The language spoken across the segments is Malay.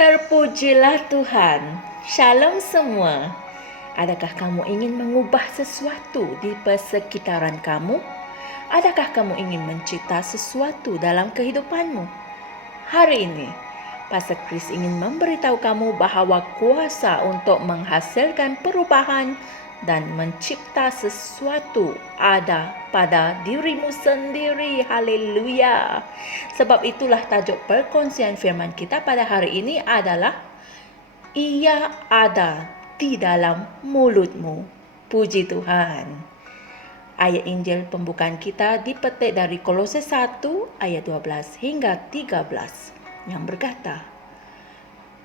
Terpujilah Tuhan. Shalom semua. Adakah kamu ingin mengubah sesuatu di persekitaran kamu? Adakah kamu ingin mencipta sesuatu dalam kehidupanmu? Hari ini, Pastor Chris ingin memberitahu kamu bahawa kuasa untuk menghasilkan perubahan dan mencipta sesuatu ada pada dirimu sendiri. Haleluya. Sebab itulah tajuk perkongsian firman kita pada hari ini adalah Ia ada di dalam mulutmu. Puji Tuhan. Ayat Injil pembukaan kita dipetik dari Kolose 1 ayat 12 hingga 13 yang berkata,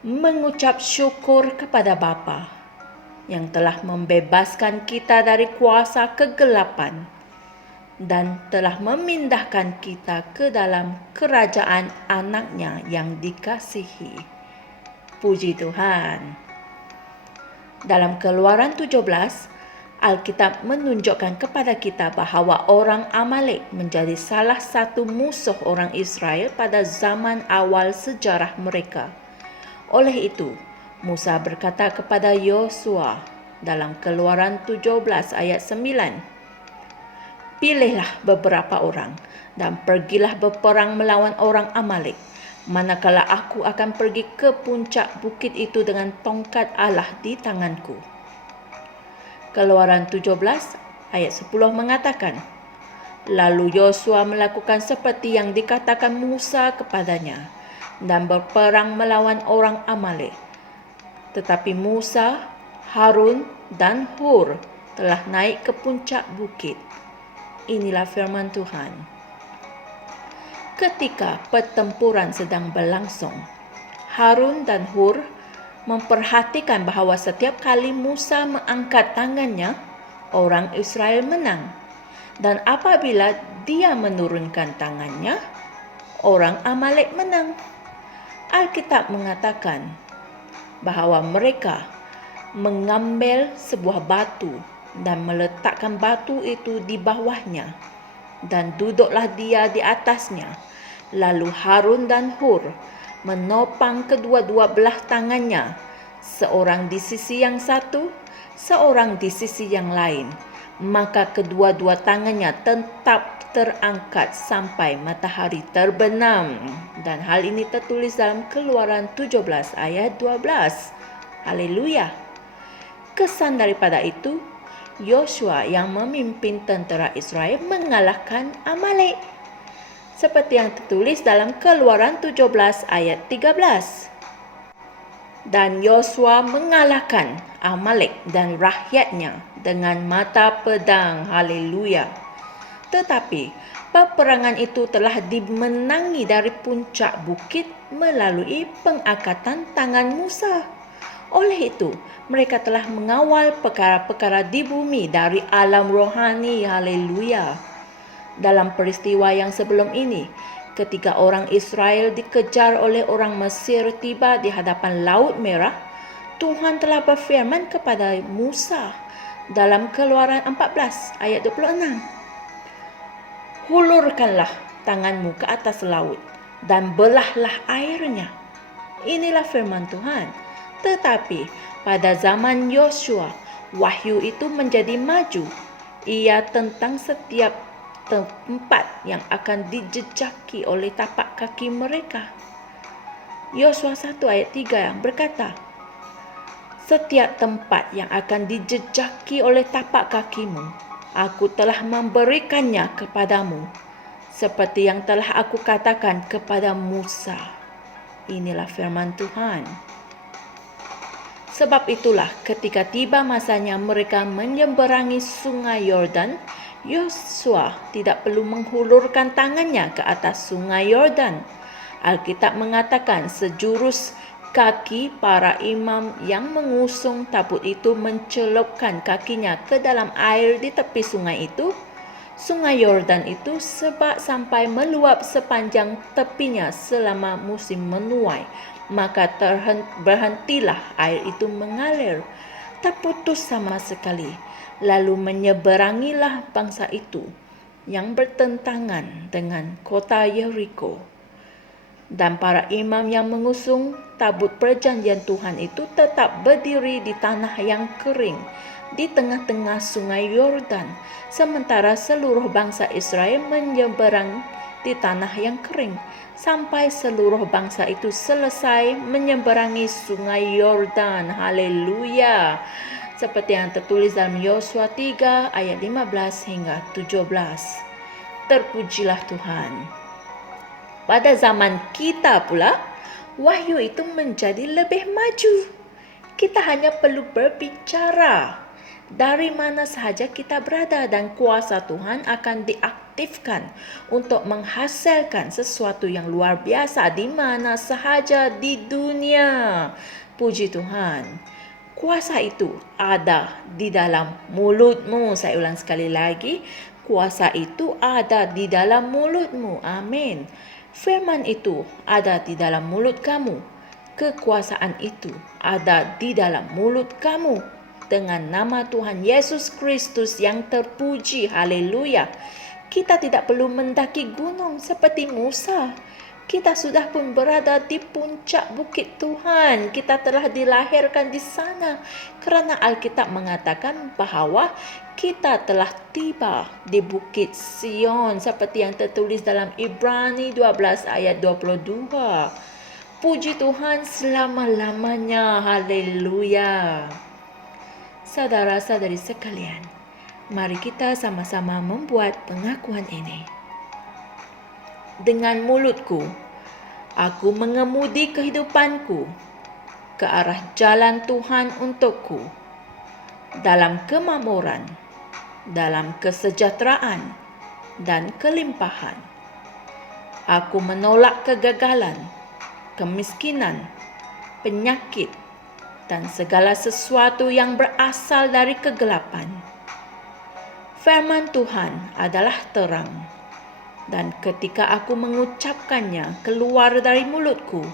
mengucap syukur kepada Bapa yang telah membebaskan kita dari kuasa kegelapan dan telah memindahkan kita ke dalam kerajaan anaknya yang dikasihi. Puji Tuhan. Dalam Keluaran 17, Alkitab menunjukkan kepada kita bahawa orang Amalek menjadi salah satu musuh orang Israel pada zaman awal sejarah mereka. Oleh itu, Musa berkata kepada Yosua dalam Keluaran 17 ayat 9, pilihlah beberapa orang dan pergilah berperang melawan orang Amalek, manakala aku akan pergi ke puncak bukit itu dengan tongkat Allah di tanganku. Keluaran 17 ayat 10 mengatakan, lalu Yosua melakukan seperti yang dikatakan Musa kepadanya dan berperang melawan orang Amalek. Tetapi Musa, Harun dan Hur telah naik ke puncak bukit. Inilah firman Tuhan. Ketika pertempuran sedang berlangsung, Harun dan Hur memperhatikan bahawa setiap kali Musa mengangkat tangannya, orang Israel menang. Dan apabila dia menurunkan tangannya, orang Amalek menang. Alkitab mengatakan bahawa mereka mengambil sebuah batu dan meletakkan batu itu di bawahnya dan duduklah dia di atasnya. Lalu Harun dan Hur menopang kedua-dua belah tangannya, seorang di sisi yang satu, seorang di sisi yang lain. Maka kedua-dua tangannya tetap terangkat sampai matahari terbenam. Dan hal ini tertulis dalam Keluaran 17 ayat 12. Haleluya. Kesan daripada itu, Yosua yang memimpin tentera Israel mengalahkan Amalek. Seperti yang tertulis dalam Keluaran 17 ayat 13. Dan Yosua mengalahkan Amalek dan rakyatnya dengan mata pedang. Haleluya. Tetapi peperangan itu telah dimenangi dari puncak bukit melalui pengangkatan tangan Musa. Oleh itu, mereka telah mengawal perkara-perkara di bumi dari alam rohani. Haleluya. Dalam peristiwa yang sebelum ini, ketika orang Israel dikejar oleh orang Mesir tiba di hadapan Laut Merah, Tuhan telah berfirman kepada Musa dalam Keluaran 14 ayat 26. Hulurkanlah tanganmu ke atas laut dan belahlah airnya. Inilah firman Tuhan. Tetapi pada zaman Yosua, wahyu itu menjadi maju. Ia tentang setiap tempat yang akan dijejaki oleh tapak kaki mereka. Yosua 1 ayat 3 yang berkata, setiap tempat yang akan dijejaki oleh tapak kakimu, aku telah memberikannya kepadamu, seperti yang telah aku katakan kepada Musa. Inilah firman Tuhan. Sebab itulah ketika tiba masanya mereka menyeberangi sungai Yordan, Yosua tidak perlu menghulurkan tangannya ke atas sungai Yordan. Alkitab mengatakan sejurus kaki para imam yang mengusung tabut itu mencelupkan kakinya ke dalam air di tepi sungai itu. Sungai Yordan itu sebab sampai meluap sepanjang tepinya selama musim menuai. Maka berhentilah air itu mengalir, terputus sama sekali. Lalu menyeberangilah bangsa itu yang bertentangan dengan kota Yeriko. Dan para imam yang mengusung tabut perjanjian Tuhan itu tetap berdiri di tanah yang kering di tengah-tengah sungai Yordan, sementara seluruh bangsa Israel menyeberang di tanah yang kering sampai seluruh bangsa itu selesai menyeberangi sungai Yordan. Haleluya. Seperti yang tertulis dalam Yosua 3 ayat 15 hingga 17. Terpujilah Tuhan. Pada zaman kita pula, wahyu itu menjadi lebih maju. Kita hanya perlu berbicara dari mana sahaja kita berada dan kuasa Tuhan akan diaktifkan untuk menghasilkan sesuatu yang luar biasa di mana sahaja di dunia. Puji Tuhan. Kuasa itu ada di dalam mulutmu. Saya ulang sekali lagi. Kuasa itu ada di dalam mulutmu. Amin. Firman itu ada di dalam mulut kamu. Kekuasaan itu ada di dalam mulut kamu. Dengan nama Tuhan Yesus Kristus yang terpuji. Haleluya. Kita tidak perlu mendaki gunung seperti Musa. Kita sudah pun berada di puncak bukit Tuhan. Kita telah dilahirkan di sana. Kerana Alkitab mengatakan bahawa kita telah tiba di bukit Sion. Seperti yang tertulis dalam Ibrani 12 ayat 22. Puji Tuhan selama-lamanya. Haleluya. Saudara-saudari sekalian, mari kita sama-sama membuat pengakuan ini. Dengan mulutku, aku mengemudi kehidupanku ke arah jalan Tuhan untukku, dalam kemakmuran, dalam kesejahteraan, dan kelimpahan. Aku menolak kegagalan, kemiskinan, penyakit, dan segala sesuatu yang berasal dari kegelapan. Firman Tuhan adalah terang, dan ketika aku mengucapkannya keluar dari mulutku,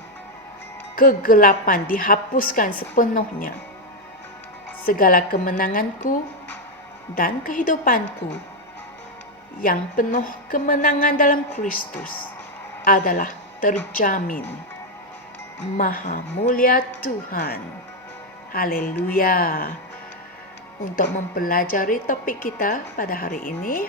kegelapan dihapuskan sepenuhnya. Segala kemenanganku dan kehidupanku yang penuh kemenangan dalam Kristus adalah terjamin. Maha mulia Tuhan. Haleluya. Untuk mempelajari topik kita pada hari ini,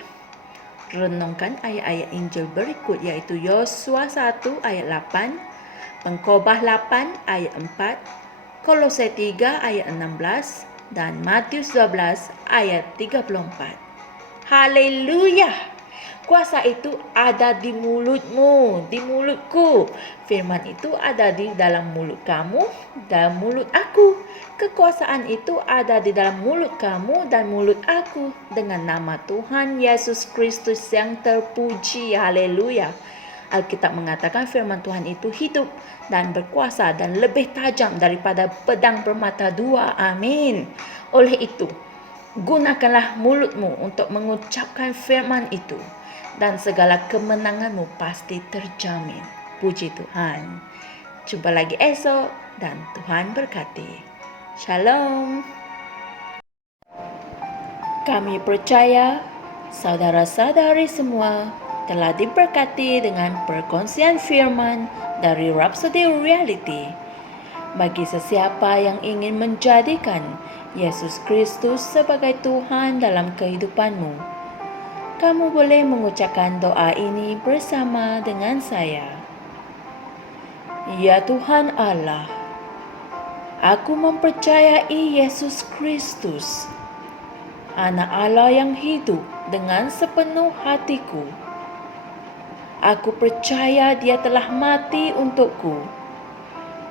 renungkan ayat-ayat Injil berikut, iaitu Yosua 1 ayat 8, Pengkhotbah 8 ayat 4, Kolose 3 ayat 16, dan Matius 12 ayat 34. Haleluya. Kuasa itu ada di mulutmu, di mulutku. Firman itu ada di dalam mulut kamu dan mulut aku. Kekuasaan itu ada di dalam mulut kamu dan mulut aku. Dengan nama Tuhan Yesus Kristus yang terpuji. Haleluya. Alkitab mengatakan firman Tuhan itu hidup dan berkuasa dan lebih tajam daripada pedang bermata dua. Amin. Oleh itu, gunakanlah mulutmu untuk mengucapkan firman itu, dan segala kemenanganmu pasti terjamin. Puji Tuhan. Jumpa lagi esok dan Tuhan berkati. Shalom. Kami percaya saudara-saudari semua telah diberkati dengan perkongsian firman dari Rhapsody Reality. Bagi sesiapa yang ingin menjadikan Yesus Kristus sebagai Tuhan dalam kehidupanmu, kamu boleh mengucapkan doa ini bersama dengan saya. Ya Tuhan Allah, aku mempercayai Yesus Kristus, Anak Allah yang hidup dengan sepenuh hatiku. Aku percaya Dia telah mati untukku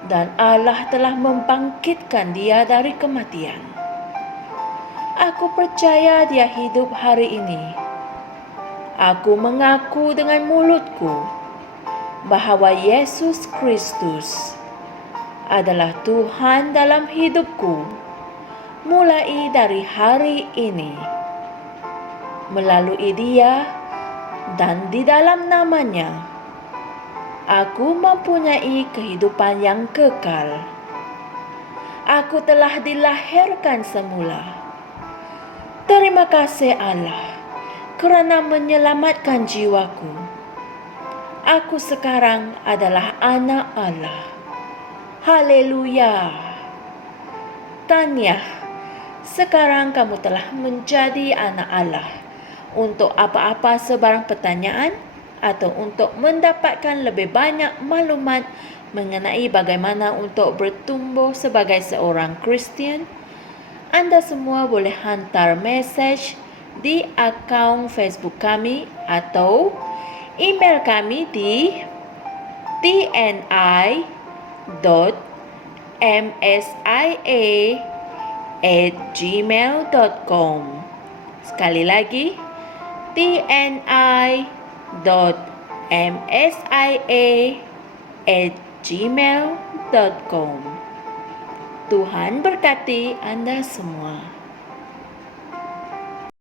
dan Allah telah membangkitkan Dia dari kematian. Aku percaya Dia hidup hari ini. Aku mengaku dengan mulutku bahawa Yesus Kristus adalah Tuhan dalam hidupku mulai dari hari ini. Melalui Dia dan di dalam nama-Nya, aku mempunyai kehidupan yang kekal. Aku telah dilahirkan semula. Terima kasih Allah kerana menyelamatkan jiwaku. Aku sekarang adalah anak Allah. Haleluya. Tanya, sekarang kamu telah menjadi anak Allah. Untuk apa-apa sebarang pertanyaan atau untuk mendapatkan lebih banyak maklumat mengenai bagaimana untuk bertumbuh sebagai seorang Kristian, anda semua boleh hantar mesej di akaun Facebook kami atau email kami di tni.msia@gmail.com. Sekali lagi, tni.msia@gmail.com. Tuhan berkati Anda semua.